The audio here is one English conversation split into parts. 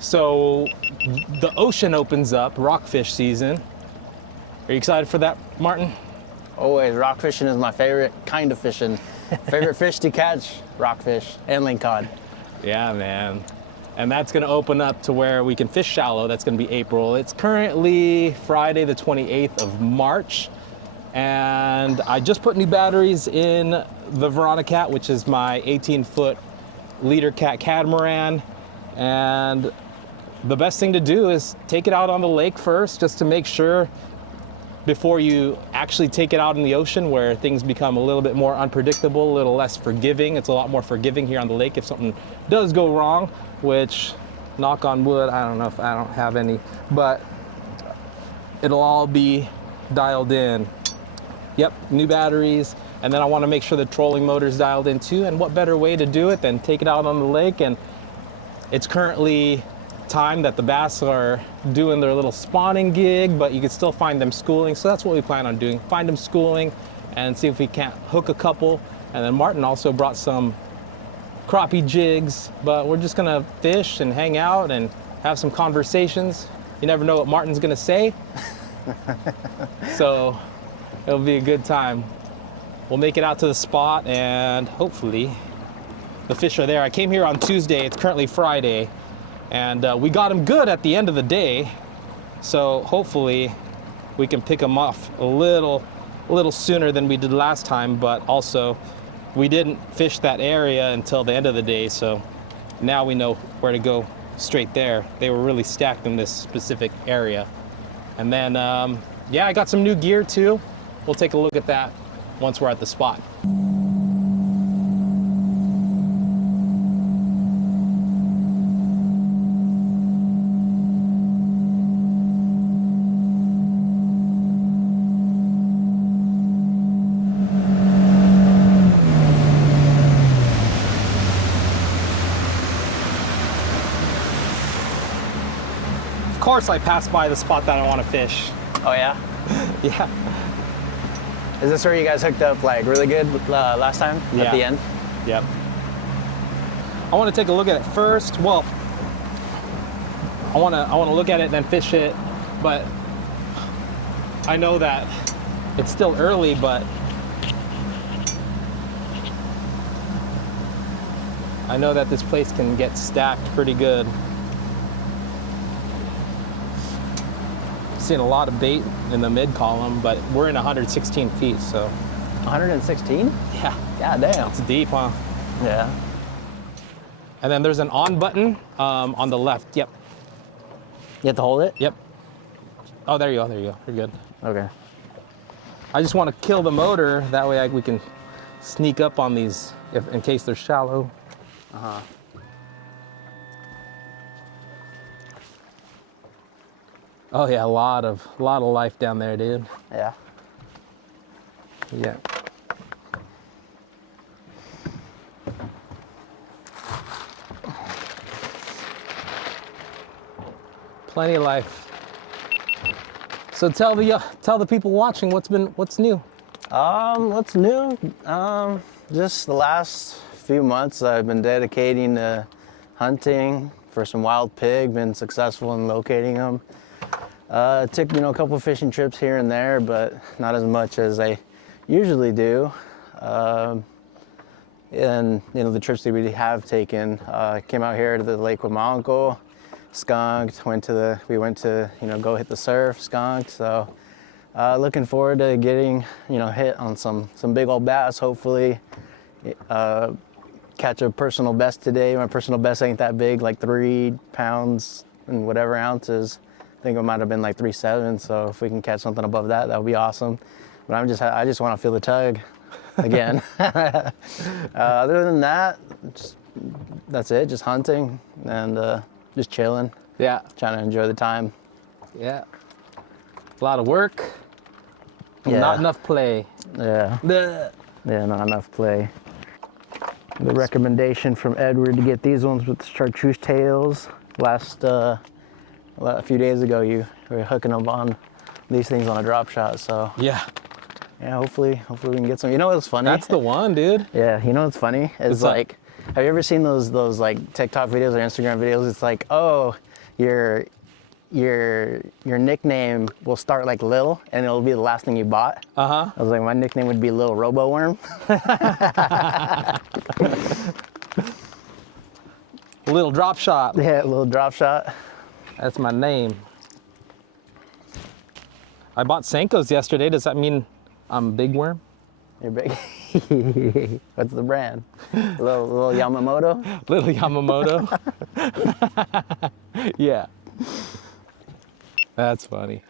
So the ocean opens up, rockfish season. Are you excited for that, Martin? Always. Rock fishing is my favorite kind of fishing. Favorite fish to catch, rockfish and lingcod. Yeah, man. And that's gonna open up to where we can fish shallow. That's gonna be April. It's currently Friday, the 28th of March. And I just put new batteries in the Verona Cat, which is my 18-foot leader cat catamaran. And the best thing to do is take it out on the lake first, just to make sure before you actually take it out in the ocean, where things become a little bit more unpredictable, a little less forgiving. It's a lot more forgiving here on the lake if something does go wrong, which, knock on wood, I don't know if I don't have any, but it'll all be dialed in. Yep, new batteries. And then I want to make sure the trolling motor's dialed in too. And what better way to do it than take it out on the lake? And it's currently time that the bass are doing their little spawning gig, but you can still find them schooling. So that's what we plan on doing. Find them schooling and see if we can't hook a couple. And then Martin also brought some crappie jigs, but we're just gonna fish and hang out and have some conversations. You never know what Martin's gonna say. So it'll be a good time. We'll make it out to the spot and hopefully the fish are there. I came here on Tuesday, it's currently Friday, and we got them good at the end of the day. So hopefully we can pick them off a little sooner than we did last time, but also we didn't fish that area until the end of the day. So now we know where to go straight there. They were really stacked in this specific area. And then, yeah, I got some new gear too. We'll take a look at that once we're at the spot. Of course I passed by the spot that I want to fish. Oh yeah? Yeah. Is this where you guys hooked up like really good last time at the end? Yep. I want to take a look at it first. Well, I want to look at it and then fish it, but I know that it's still early, but I know that this place can get stacked pretty good. Seeing a lot of bait in the mid column, but we're in 116 feet, so. 116? Yeah. God damn. It's deep, huh? Yeah. And then there's an on button on the left. Yep. You have to hold it? Yep. Oh, there you go. There you go. You're good. Okay. I just want to kill the motor. That way we can sneak up on these in case they're shallow. Uh-huh. Oh yeah, a lot of life down there, dude. Yeah. Yeah. Plenty of life. So tell the people watching what's new. What's new? Just the last few months I've been dedicating to hunting for some wild pig. Been successful in locating them. Took a couple of fishing trips here and there, but not as much as I usually do. And the trips that we have taken, came out here to the lake with my uncle, skunked. We went to go hit the surf, skunked. So looking forward to getting hit on some big old bass. Hopefully catch a personal best today. My personal best ain't that big, like 3 pounds and whatever ounces. I think it might have been like 3.7, so if we can catch something above that, that would be awesome. But I just want to feel the tug again. Other than that, that's it, just hunting and just chilling. Yeah. Trying to enjoy the time. Yeah. A lot of work, Yeah. not enough play. Yeah. Bleh. Yeah, not enough play. The recommendation from Edward to get these ones with chartreuse tails. A few days ago, you were hooking up on these things on a drop shot, so. Yeah. Yeah, hopefully we can get some. You know what's funny? That's the one, dude. Yeah, you know what's funny? It's What's up? like, Have you ever seen those like TikTok videos or Instagram videos? It's like, oh, your nickname will start like Lil, and it'll be the last thing you bought. I was like, my nickname would be Lil Robo Worm. Little drop shot. Yeah, little drop shot. That's my name. I bought Senko's yesterday. Does that mean I'm Big Worm? You're big. What's the brand? Little Yamamoto? Little Yamamoto. Yeah. That's funny.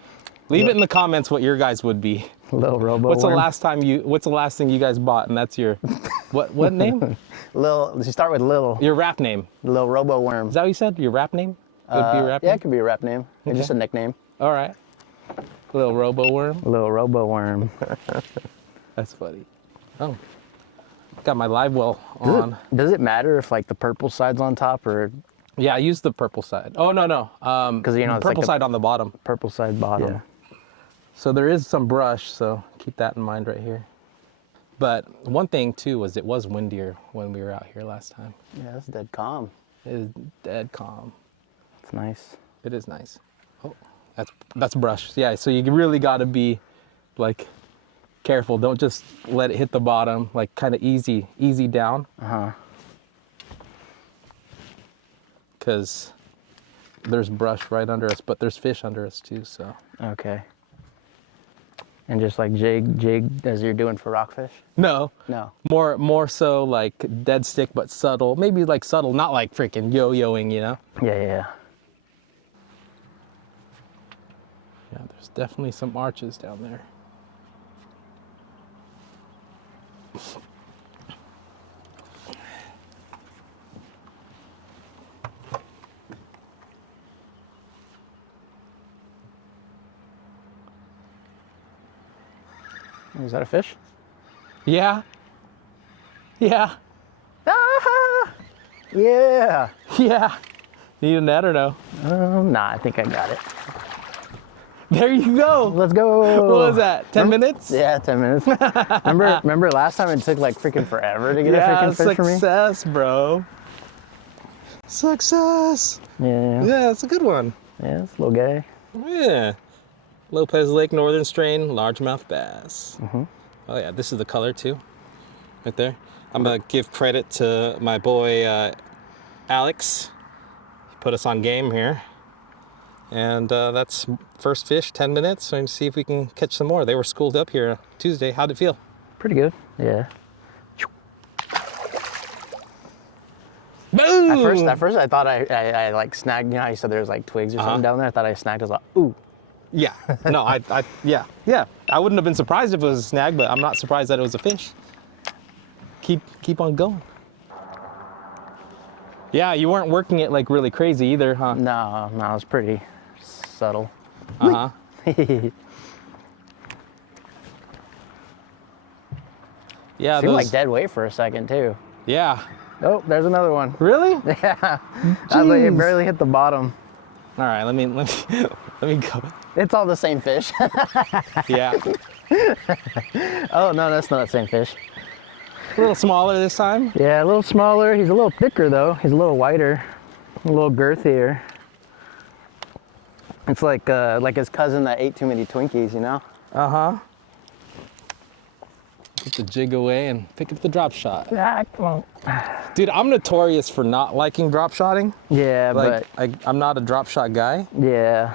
Leave it in the comments what your guys would be. Little Robo What's Worm. What's the last thing you guys bought? And that's your what name? Lil. You start with Lil. Your rap name. Lil Robo Worm. Is that what you said? Your rap name? Would be a rap Yeah, name? it could be a rap name. It's just a nickname. All right. Little Robo Worm. Lil Robo Worm. That's funny. Oh. Got my live well on. Does it matter if like the purple side's on top or Yeah, I used the purple side. Oh no. because you know it's purple like side on the bottom. purple side bottom? Yeah. So there is some brush, so keep that in mind right here. But one thing too was it was windier when we were out here last time. Yeah, that's dead calm. It is dead calm. It's nice. It is nice. Oh, that's brush. Yeah, so you really got to be like careful. Don't just let it hit the bottom. Like kind of easy down. Because there's brush right under us, but there's fish under us too. So. Okay. And just like jig as you're doing for rockfish? No. No. More so like dead stick, but subtle. Maybe like subtle, not like freaking yo-yoing, you know? Yeah. Yeah, there's definitely some arches down there. Is that a fish? Yeah. Yeah. Ah! Yeah. Yeah. Need a net or no? Nah, I think I got it. There you go. Let's go. What was that? 10 minutes? Yeah, 10 minutes. remember last time it took like freaking forever to get a freaking fish for me? Success, bro. Success. Yeah. Yeah, that's a good one. Yeah, it's a little gay. Yeah. Lopez Lake Northern Strain, largemouth bass. Oh yeah, this is the color too, right there. I'm gonna give credit to my boy Alex. He put us on game here. And that's first fish, 10 minutes. So see if we can catch some more. They were schooled up here Tuesday. How'd it feel? Pretty good. Yeah. Boom! At first I thought I like snagged, you know how you said there's like twigs or something down there? I thought I snagged, I was like, ooh. Yeah, no, yeah. I wouldn't have been surprised if it was a snag, but I'm not surprised that it was a fish. Keep on going. Yeah, you weren't working it like really crazy either, huh? No, it was pretty subtle. Uh-huh. Yeah, Seemed like dead weight for a second too. Yeah. Oh, there's another one. Really? Yeah. I was like, it barely hit the bottom. All right, let me go. It's all the same fish. Yeah. Oh, no, that's not the same fish. A little smaller this time. Yeah, a little smaller. He's a little thicker though. He's a little wider, a little girthier. It's like his cousin that ate too many Twinkies, you know? Uh-huh. Put the jig away and pick up the drop shot. Yeah, come on. Dude, I'm notorious for not liking drop shotting. Yeah, Like, I'm not a drop shot guy. yeah.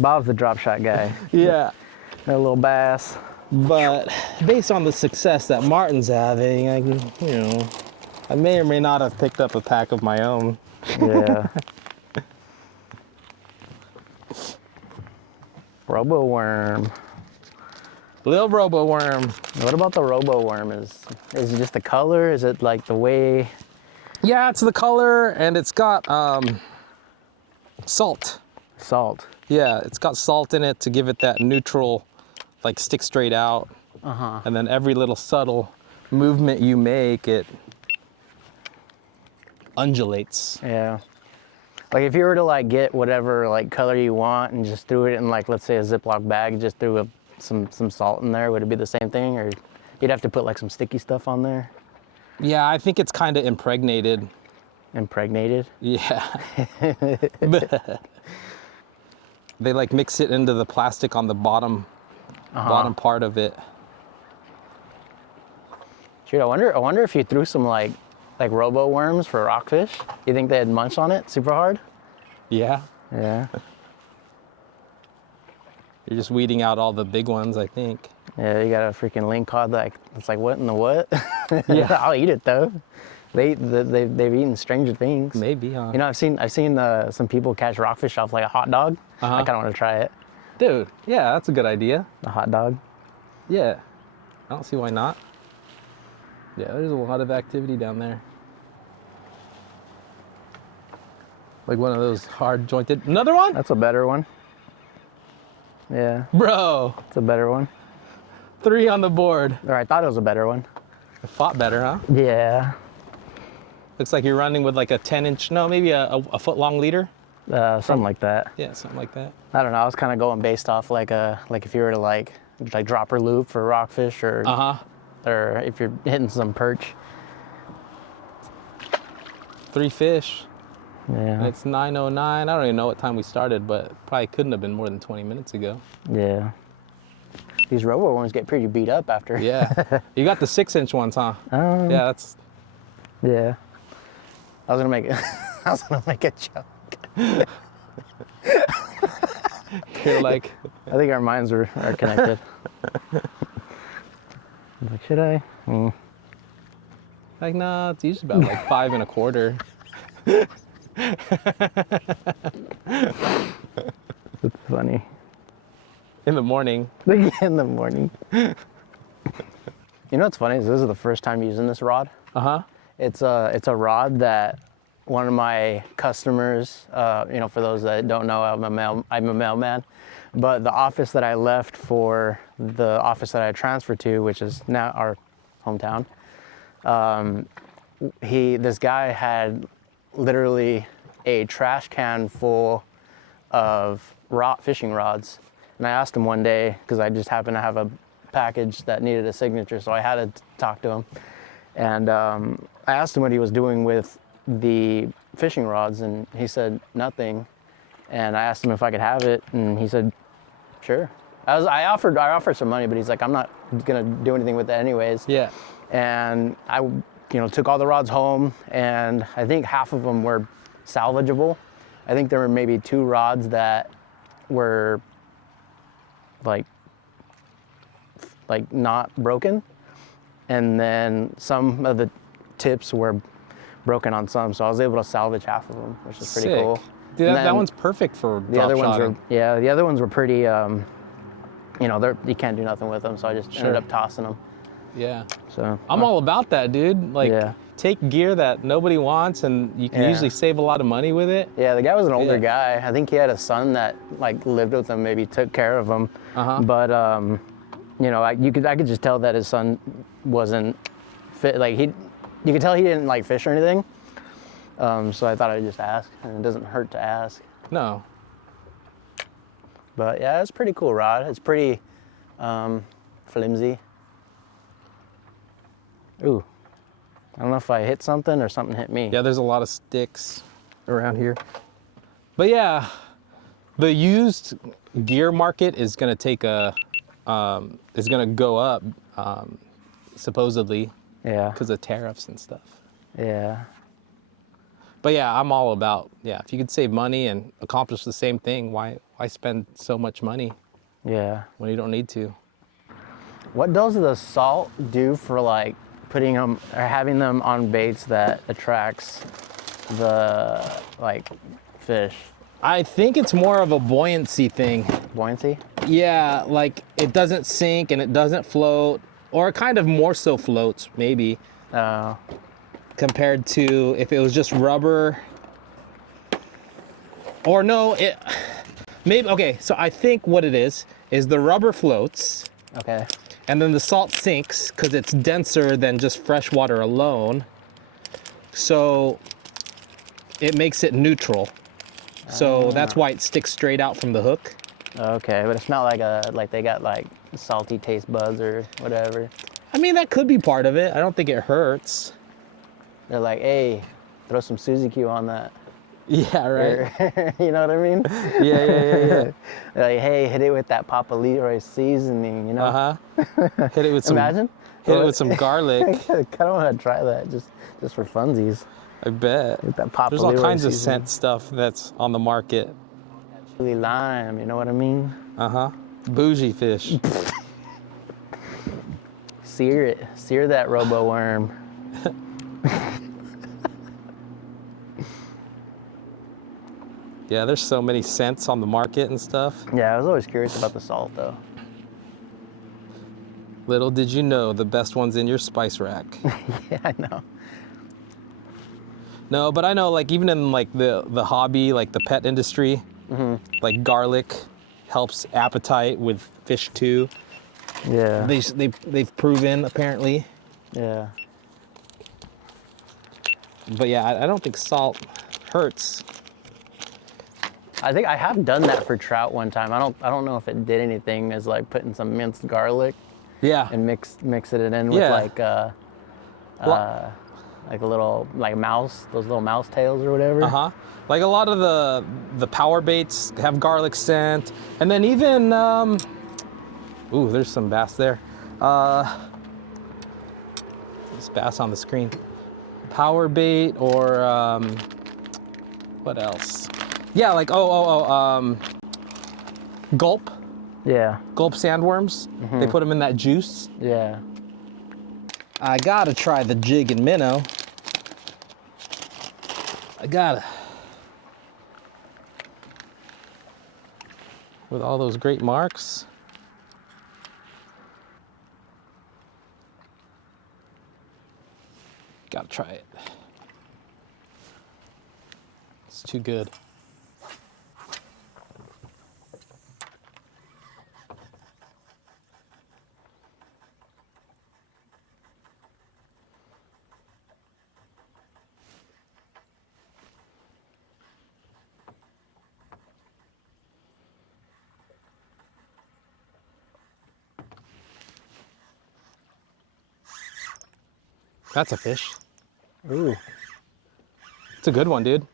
Bob's the drop shot guy. Yeah. A little bass. But based on the success that Martin's having, I may or may not have picked up a pack of my own. Yeah. Robo worm. Little robo worm. What about the robo worm? Is it just the color? Is it like the way? Yeah, it's the color and it's got salt. Salt. Yeah, it's got salt in it to give it that neutral, like stick straight out. And then every little subtle movement you make, it undulates. Yeah. Like if you were to like get whatever like color you want and just threw it in like, let's say a Ziploc bag, just threw some salt in there, would it be the same thing? Or you'd have to put like some sticky stuff on there? Yeah, I think it's kind of impregnated. Impregnated? Yeah. They like mix it into the plastic on the bottom part of it. Shoot, I wonder if you threw some like robo worms for rockfish. You think they'd munch on it super hard? Yeah. Yeah. You're just weeding out all the big ones, I think. Yeah, you got a freaking lingcod like it's like what in the what? Yeah. I'll eat it though. They've eaten stranger things. Maybe, huh? You know, I've seen some people catch rockfish off like a hot dog. I kind of want to try it. Dude, yeah, that's a good idea. A hot dog. Yeah. I don't see why not. Yeah, there's a lot of activity down there. Like one of those hard jointed. Another one? That's a better one. Yeah. Bro. It's a better one. 3 on the board. Or I thought it was a better one. It fought better, huh? Yeah. Looks like you're running with like a 10-inch, no, maybe a foot long leader. Something like that. Yeah, something like that. I don't know. I was kind of going based off like if you were to like dropper loop for rockfish or if you're hitting some perch. 3 fish. Yeah. It's 9:09. I don't even know what time we started, but probably couldn't have been more than 20 minutes ago. Yeah. These robo worms get pretty beat up after. Yeah. You got the 6-inch ones, huh? Yeah, that's. Yeah. I was gonna make a joke. You're like. I think our minds are connected. Like, should I? Like, nah, it's usually about like 5 1/4. It's funny. In the morning. In the morning. You know what's funny is this is the first time using this rod. It's a rod that one of my customers, you know, for those that don't know, I'm a mailman, but the office that I left for the office that I transferred to, which is now our hometown, this guy had literally a trash can full of fishing rods. And I asked him one day, because I just happened to have a package that needed a signature, so I had to talk to him. And I asked him what he was doing with the fishing rods, and he said nothing. And I asked him if I could have it, and he said, sure. I offered some money, but he's like, I'm not gonna do anything with it anyways. Yeah. And I, took all the rods home, and I think half of them were salvageable. I think there were maybe 2 rods that were like not broken, and then some of the tips were broken on some, so I was able to salvage half of them, which is pretty cool. Dude, that one's perfect for the other drop ones shotting. the other ones were pretty you can't do nothing with them, so I just ended up tossing them. Yeah. So I'm all about that, dude. Like, take gear that nobody wants, and you can usually save a lot of money with it. Yeah, the guy was an older guy. I think he had a son that like lived with him, maybe took care of him. But I could just tell that his son wasn't fit. Like you could tell he didn't like fish or anything. So I thought I'd just ask, and it doesn't hurt to ask. No. But yeah, it's a pretty cool rod. It's pretty flimsy. Ooh. I don't know if I hit something or something hit me. Yeah, there's a lot of sticks around here. But yeah, the used gear market is gonna is gonna go up, supposedly. Yeah. Because of tariffs and stuff. Yeah. But yeah, I'm all about, if you could save money and accomplish the same thing, why spend so much money? Yeah. When you don't need to. What does the salt do for like putting them or having them on baits that attracts the like fish? I think it's more of a buoyancy thing. Buoyancy? Yeah, like it doesn't sink and it doesn't float, or it kind of more so floats maybe. Compared to if it was just rubber. Or no, okay, so I think what it is the rubber floats. Okay. And then the salt sinks because it's denser than just fresh water alone. So it makes it neutral. So that's why it sticks straight out from the hook. Okay, but it's not like they got like salty taste buds or whatever. I mean, that could be part of it. I don't think it hurts. They're like, hey, throw some Suzy Q on that. Yeah, right. You know what I mean? Yeah. They're like, hey, hit it with that Papa Leroy seasoning, you know? Uh-huh. Hit it with some Imagine. Hit it with some garlic. I kind of want to try that just for funsies. I bet. With that Papa There's all Leroy kinds of seasoning. scent stuff that's on the market. Chili lime, you know what I mean? Uh-huh. Bougie fish. Sear it. Sear that robo worm. Yeah, there's so many scents on the market and stuff. Yeah, I was always curious about the salt though. Little did you know, the best one's in your spice rack. Yeah, I know. No, but I know, like, even in like the hobby, like the pet industry, like garlic helps appetite with fish too. Yeah. They've proven apparently. Yeah. But yeah, I don't think salt hurts. I think I have done that for trout one time. I don't know if it did anything, as like putting some minced garlic Yeah. and mixing it in with Yeah. like a little like mouse, those little mouse tails or whatever. Uh-huh. Like a lot of the power baits have garlic scent. And then even ooh, there's some bass there. There's bass on the screen. Power bait or what else? Yeah, like gulp. Yeah. Gulp sandworms. They put them in that juice. Yeah. I gotta try the jig and minnow. I gotta. With all those great marks. Gotta try it. It's too good. That's a fish. Ooh. It's a good one, dude.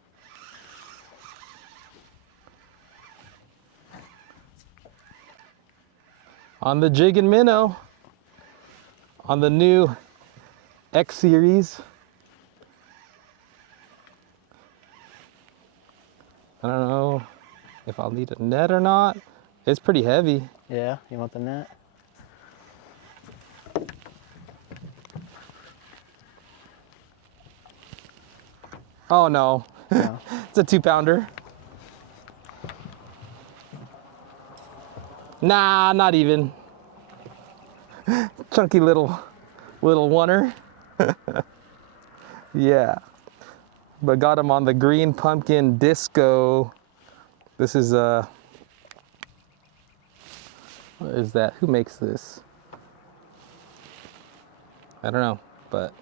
On the jig and minnow. On the new X series. I don't know if I'll need a net or not. It's pretty heavy. Yeah, you want the net? Oh no, No. it's a 2-pounder. Nah, not even. Chunky little oneer. Yeah, but got him on the green pumpkin disco. This is what is that? Who makes this? I don't know, but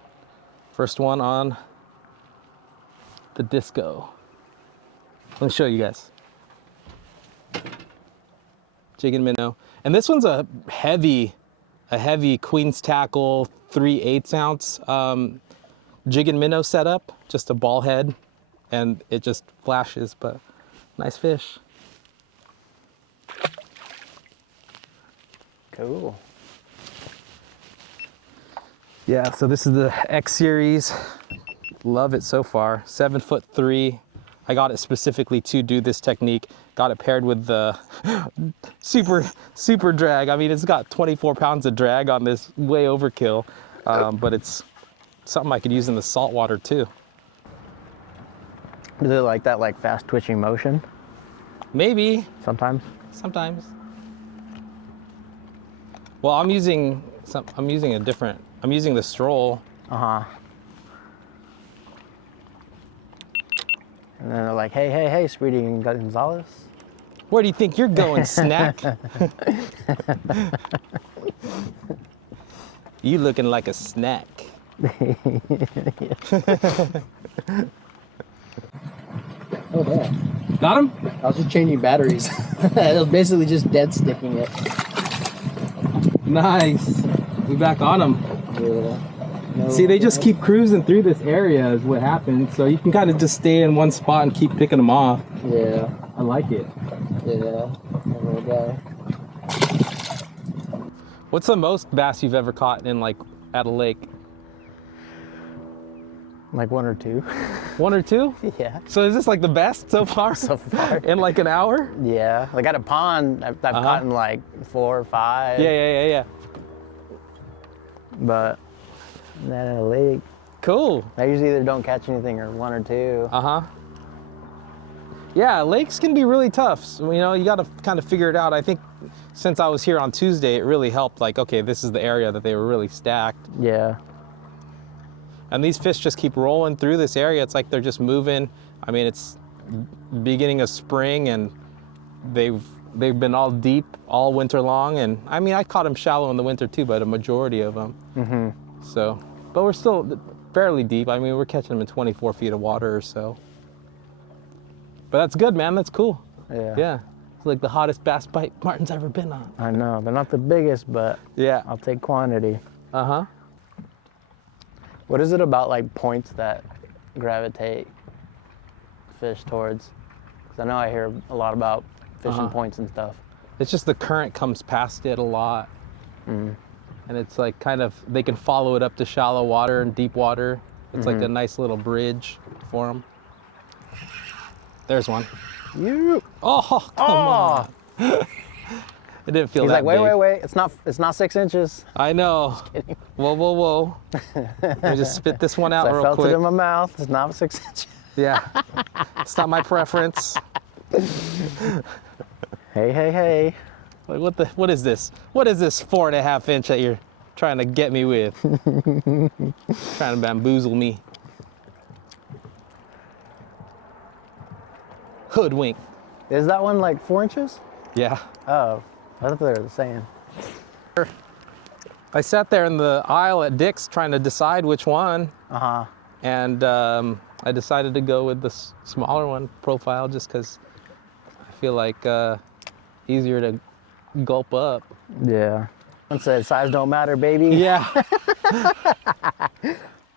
first one on the disco. Let me show you guys. Jig and minnow. And this one's a heavy Queen's Tackle 3/8 ounce jig and minnow setup, just a ball head, and it just flashes, but nice fish. Cool. Yeah, so this is the X series. Love it so far. 7'3". I got it specifically to do this technique. Got it paired with the super drag. I mean, it's got 24 pounds of drag on this, way overkill, but it's something I could use in the saltwater too. Is it like that, like fast twitching motion? Maybe, Sometimes. sometimes. Well, I'm using the stroll. Uh-huh. And then they're like, hey, Speedy Gonzalez. Where do you think you're going, snack? You looking like a snack. Oh, yeah. Got him? I was just changing batteries. I was basically just dead sticking it. Nice. We back on him. Yeah. See, they just keep cruising through this area is what happens. So you can kind of just stay in one spot and keep picking them off. Yeah. I like it. Yeah. Little guy. What's the most bass you've ever caught in like at a lake? Like 1 or 2. 1 or 2? Yeah. So is this like the best so far? So far. In like an hour? Yeah. Like at a pond, I've caught in like 4 or 5. Yeah. But not in a lake. Cool. I usually either don't catch anything or 1 or 2. Yeah, lakes can be really tough. So, you know, you got to kind of figure it out. I think since I was here on Tuesday, it really helped. Like, okay, this is the area that they were really stacked. Yeah. And these fish just keep rolling through this area. It's like they're just moving. I mean, it's beginning of spring, and they've been all deep all winter long. And I mean, I caught them shallow in the winter too, but a majority of them. Mm-hmm. So, but we're still fairly deep. I mean, we're catching them in 24 feet of water or so. But that's good, man. That's cool. Yeah. Yeah. It's like the hottest bass bite Martin's ever been on. I know. They're not the biggest, but Yeah. I'll take quantity. Uh-huh. What is it about like points that gravitate fish towards? Because I know I hear a lot about fishing points and stuff. It's just the current comes past it a lot. And it's like kind of, they can follow it up to shallow water and deep water. It's like a nice little bridge for them. There's one. You. Oh, come on. It didn't feel He's that like, big. wait. It's not 6 inches. I know. Whoa. Let me just spit this one out So I real felt quick. it in my mouth. It's not 6 inches. Yeah. It's not my preference. Hey. Like what is this? What is this 4.5 inch that you're trying to get me with? Trying to bamboozle me. Hoodwink. Is that one like 4 inches? Yeah. Oh, I thought they were the same. I sat there in the aisle at Dick's trying to decide which one. And I decided to go with the smaller one, profile, just because I feel like easier to gulp up. Yeah. One said size don't matter, baby. Yeah.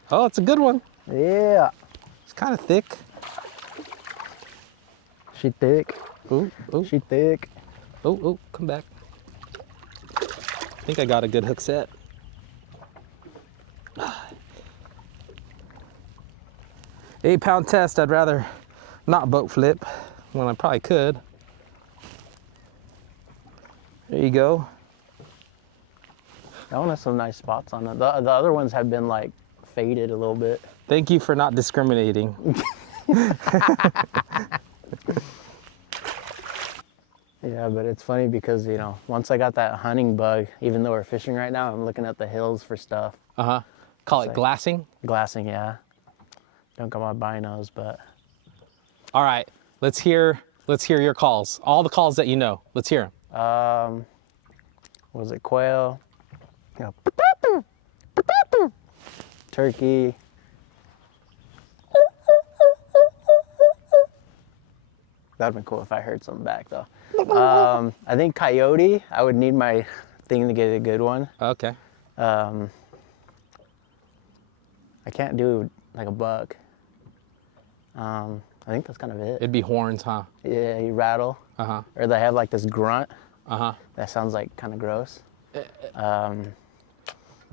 Oh, it's a good one. Yeah. It's kind of thick. She thick. Ooh. She thick. Oh, come back. I think I got a good hook set. 8-pound test, I'd rather not boat flip when I probably could. There you go. That one has some nice spots on it. The other ones have been like faded a little bit. Thank you for not discriminating. Yeah, but it's funny because, you know, once I got that hunting bug, even though we're fishing right now, I'm looking at the hills for stuff. Call it like- glassing. Glassing, yeah. Don't got my binos, but. All right, let's hear your calls. All the calls that you know. Let's hear them. Was it quail? You know, turkey. That'd been cool if I heard something back though. I think coyote. I would need my thing to get a good one. Okay. I can't do like a buck. I think that's kind of it. It'd be horns, huh? Yeah, you rattle. Or they have like this grunt. That sounds like kind of gross. I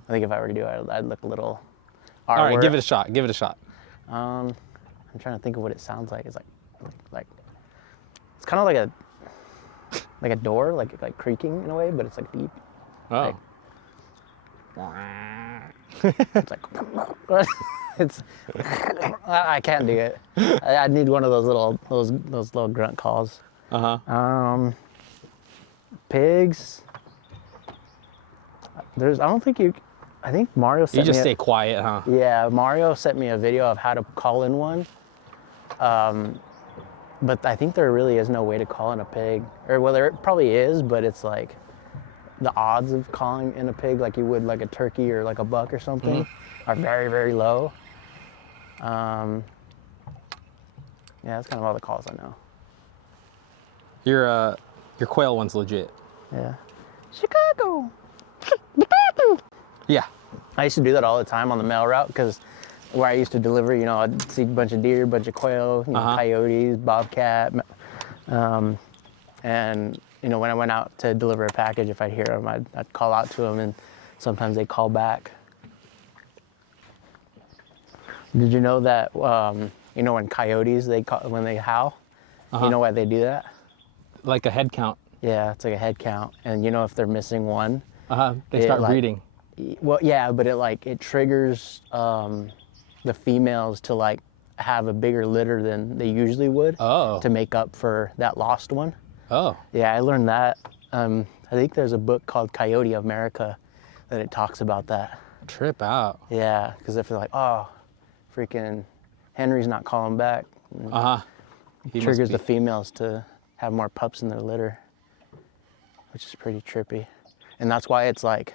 think if I were to do it, I'd look a little. All right, give it a shot. Give it a shot. I'm trying to think of what it sounds like. It's like it's kind of like a door, like creaking in a way, but it's like deep. Oh. It's like it's. I can't do it. I need one of those little grunt calls. Pigs. I don't think you. I think Mario sent me. You just stay quiet, huh? Yeah, Mario sent me a video of how to call in one. But I think there really is no way to call in a pig. Or well, there probably is, but it's like the odds of calling in a pig like you would like a turkey or like a buck or something are very, very low. Yeah, that's kind of all the calls I know. Your quail one's legit. Yeah. Chicago. Yeah. I used to do that all the time on the mail route because where I used to deliver, you know, I'd see a bunch of deer, a bunch of quail, you know, coyotes, bobcat, and you know, when I went out to deliver a package, if I'd hear them, I'd call out to them, and sometimes they'd call back. Did you know that, you know, when coyotes, when they howl, you know why they do that? Like a head count. Yeah, it's like a head count. And you know, if they're missing one, they start breeding. Well, yeah, but it triggers the females to like have a bigger litter than they usually would to make up for that lost one. Oh. Yeah, I learned that. I think there's a book called Coyote America that it talks about that. Trip out. Yeah, because if they're like, oh, freaking Henry's not calling back, it triggers the females to have more pups in their litter, which is pretty trippy. And that's why it's like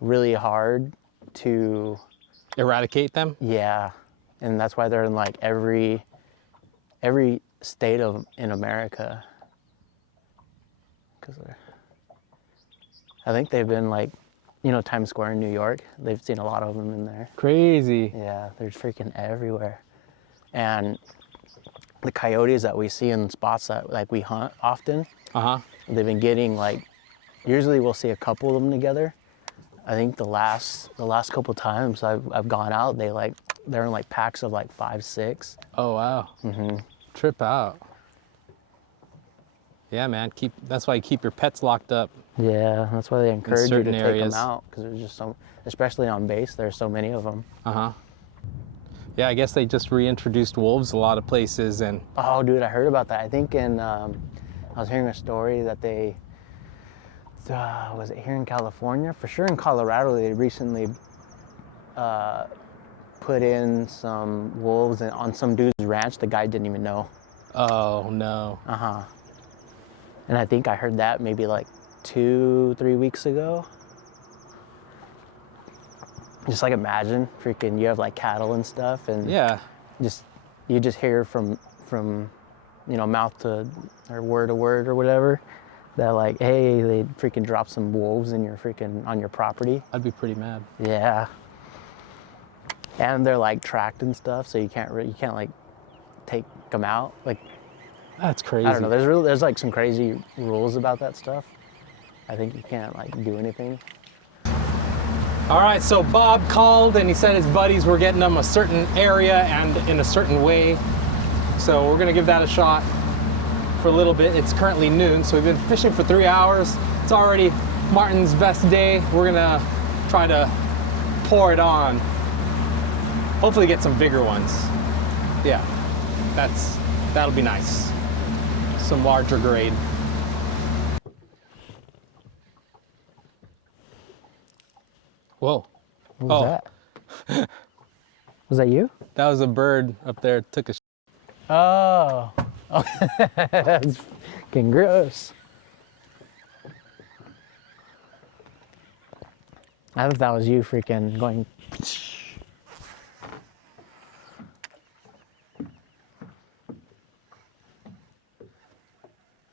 really hard to eradicate them. Yeah, and that's why they're in like every state in America. Because I think they've been like, you know, Times Square in New York. They've seen a lot of them in there. Crazy. Yeah, they're freaking everywhere. And the coyotes that we see in spots that like we hunt often, they've been getting like, usually we'll see a couple of them together. I think the last couple times I've gone out, they're in like packs of like 5, 6. Oh wow. Trip out. Yeah, man. That's why you keep your pets locked up. Yeah, that's why they encourage you to areas. take them out, because there's just so, especially on base, there's so many of them. Yeah, I guess they just reintroduced wolves a lot of places, and oh, dude, I heard about that. I think I was hearing a story that they was it here in California? For sure in Colorado, they recently put in some wolves on some dude's ranch. The guy didn't even know. Oh no. And I think I heard that maybe like 2-3 weeks ago. Just like imagine, freaking, you have like cattle and stuff, and you just hear from you know, mouth to or word to word or whatever, that like, hey, they freaking dropped some wolves in on your property. I'd be pretty mad. Yeah. And they're like tracked and stuff, so you can't like take them out. Like, that's crazy. I don't know. There's like some crazy rules about that stuff. I think you can't like do anything. All right, so Bob called and he said his buddies were getting them a certain area and in a certain way. So we're gonna give that a shot for a little bit. It's currently noon, so we've been fishing for 3 hours. It's already Martin's best day. We're gonna try to pour it on. Hopefully get some bigger ones. Yeah, that'll be nice. Some larger grade. Whoa. What was that? Was that you? That was a bird up there. Took a Oh. That's getting gross. I thought that was you freaking going.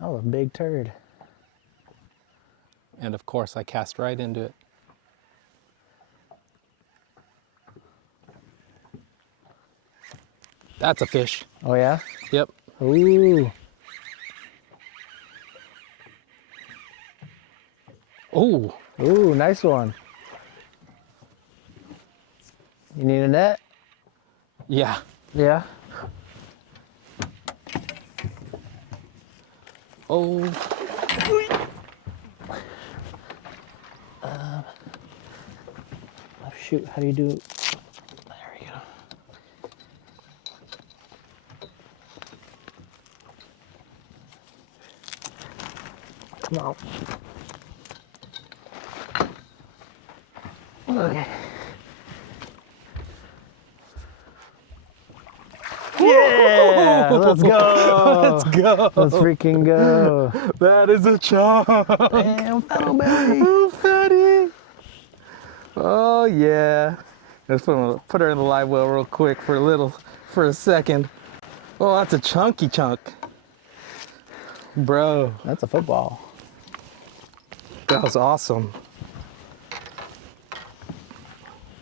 Oh, a big turd. And of course I cast right into it. That's a fish. Oh yeah? Yep. Ooh. Ooh. Ooh, nice one. You need a net? Yeah. Yeah. Oh. Oh shoot, how do you do? There we go. Come on. Okay. Yeah, let's go. Let's go. Let's freaking go. That is a chunk. Damn, fatty belly. Oh, fatty. Oh, yeah. Just want to put her in the live well real quick for a second. Oh, that's a chunky chunk. Bro. That's a football. That was awesome.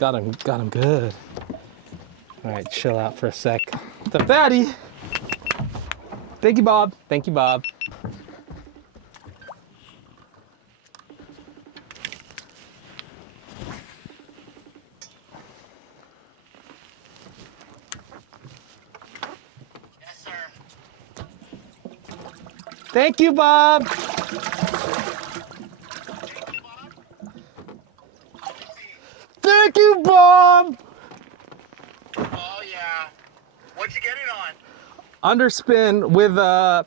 got him good. All right, chill out for a sec. The fatty. Thank you, Bob. Thank you, Bob. Yes, sir. Thank you, Bob. Thank you, Bob. Oh yeah. What'd you get it on? Underspin with the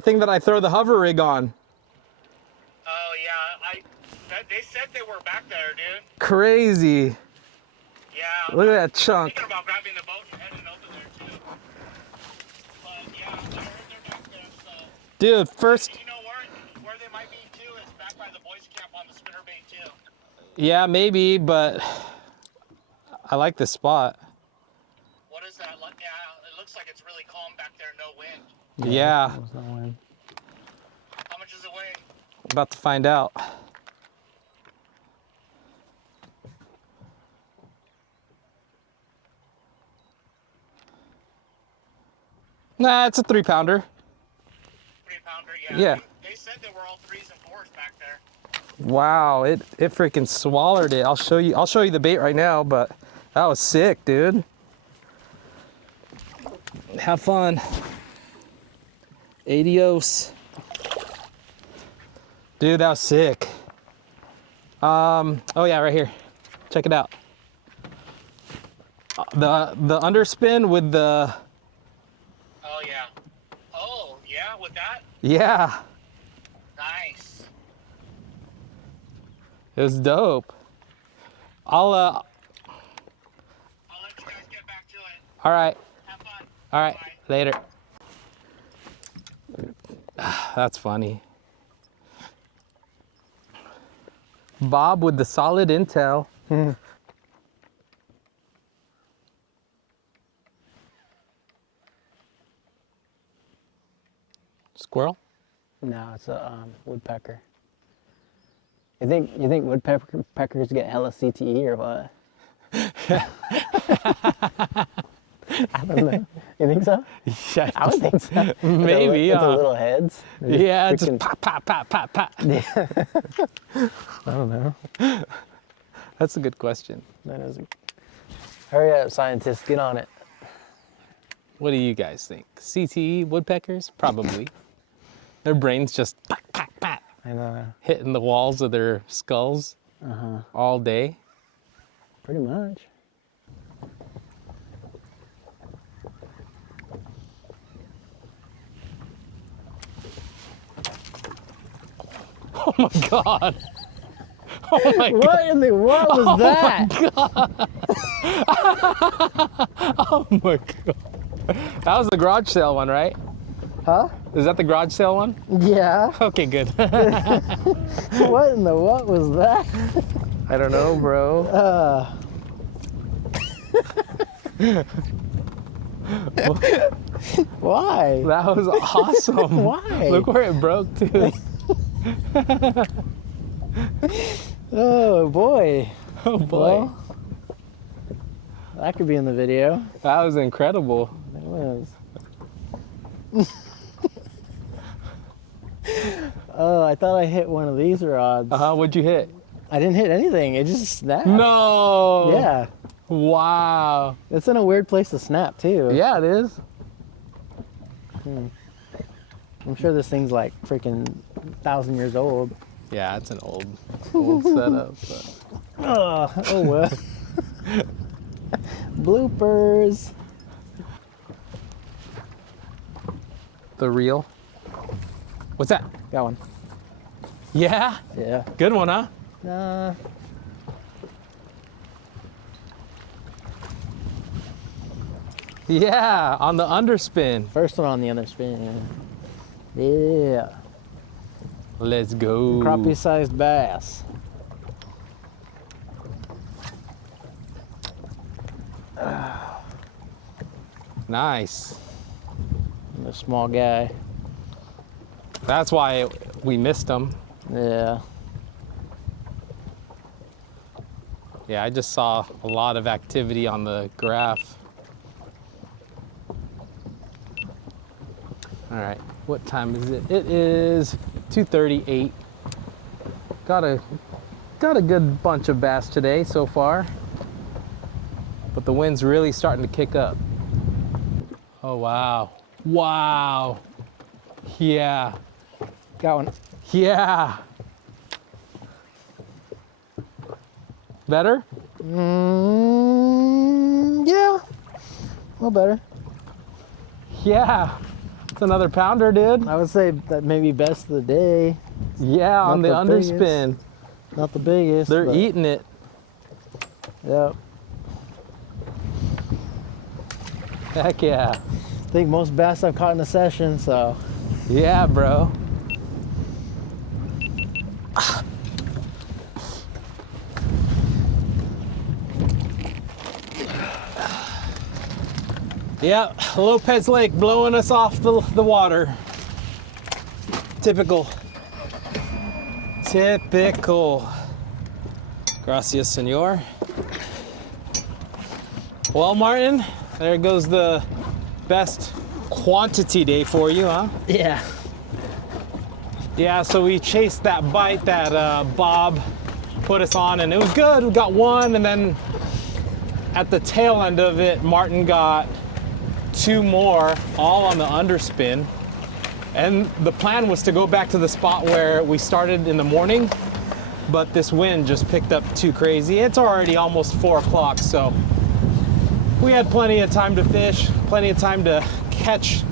thing that I throw the hover rig on. Oh yeah. They said they were back there, dude. Crazy. Yeah. Look at that I'm chunk. thinking about grabbing the boat and heading over there too. But yeah, I heard they're back there. So. Dude, first. You know where they might be too is back by the boys' camp on the spinnerbait too. Yeah, maybe, but I like this spot. What is that? Like, yeah, it looks like it's really calm back there. No wind. Yeah. There's no wind. How much is it weighing? About to find out. Nah, it's a 3-pounder. 3-pounder, yeah. Yeah. They said they were all 3s and 4s back there. Wow, it freaking swallowed it. I'll show you the bait right now, but that was sick, dude. Have fun. Adios. Dude, that was sick. Oh yeah, right here. Check it out. The underspin with the. Oh yeah. Oh yeah, with that? Yeah, Nice. it was dope. I'll I'll let you guys get back to it. all right. Have fun. All right, Bye. later. That's funny. Bob with the solid intel. Squirrel? No, it's a woodpecker. You think woodpeckers get hella CTE or what? I don't know. You think so? Yeah, I would think so. Maybe, With the little heads. yeah, Freaking- just pop, pop, pop, pop, pop. I don't know. That's a good question. That is. Hurry up, scientists, get on it. What do you guys think? CTE woodpeckers? Probably. Their brains just pop, pop, pop, I know. hitting the walls of their skulls all day. Pretty much. Oh my god. Oh my god. What in the what was that? Oh my god. That was the garage sale one, right? Huh? Is that the garage sale one? Yeah. Okay, good. What in the what was that? I don't know, bro. Why? That was awesome. Why? Look where it broke too. Oh boy. Oh boy. Well, that could be in the video. That was incredible. It was. Oh, I thought I hit one of these rods. What'd you hit? I didn't hit anything. It just snapped. No. Yeah. Wow. It's in a weird place to snap too. Yeah, it is. I'm sure this thing's like freaking 1,000 years old. Yeah, it's an old setup. But. Oh well. Bloopers. The reel. What's that? Got one. Yeah. Yeah. Good one, huh? Yeah, on the underspin. First one on the other spin. Yeah. Let's go. Crappie-sized bass. Nice. The small guy. That's why we missed them. Yeah. Yeah, I just saw a lot of activity on the graph. All right, what time is it? It is 2:38. Got a good bunch of bass today so far, but the wind's really starting to kick up. Oh wow, wow, yeah, Got one. yeah. Better? Yeah, a little better. Yeah, it's another pounder, dude. I would say that maybe best of the day. Yeah, on the Not the biggest. underspin. Not the biggest. They're but, eating it. Yep. Heck yeah. I think most bass I've caught in a session, so. Yeah, bro. Yeah, Lopez Lake blowing us off the water. Typical. Typical. Gracias, senor. Well, Martin, there goes the best quantity day for you, huh? Yeah. Yeah, so we chased that bite that Bob put us on, and it was good. We got one, and then at the tail end of it, Martin got two more, all on the underspin. And the plan was to go back to the spot where we started in the morning, but this wind just picked up too crazy. It's already almost 4 o'clock, so we had plenty of time to fish, plenty of time to catch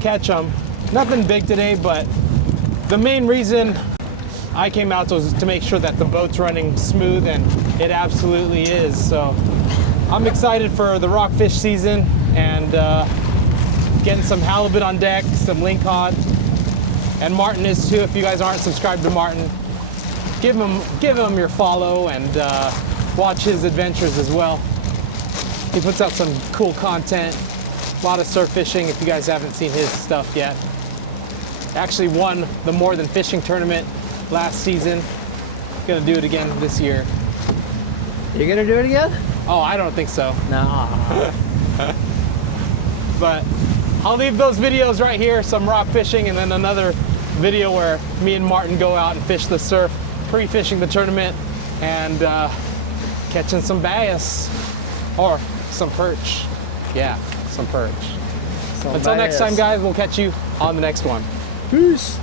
them. Nothing big today, but the main reason I came out was to make sure that the boat's running smooth, and it absolutely is. So I'm excited for the rockfish season and getting some halibut on deck, some lingcod, and Martin is too. If you guys aren't subscribed to Martin, give him your follow and watch his adventures as well. He puts out some cool content, a lot of surf fishing if you guys haven't seen his stuff yet. Actually won the More Than Fishing tournament last season. Gonna do it again this year. You're gonna do it again? Oh, I don't think so. No. But I'll leave those videos right here, some rock fishing, and then another video where me and Martin go out and fish the surf, pre-fishing the tournament, and catching some bass, or some perch. Yeah, some perch. Until next time, guys, we'll catch you on the next one. Peace.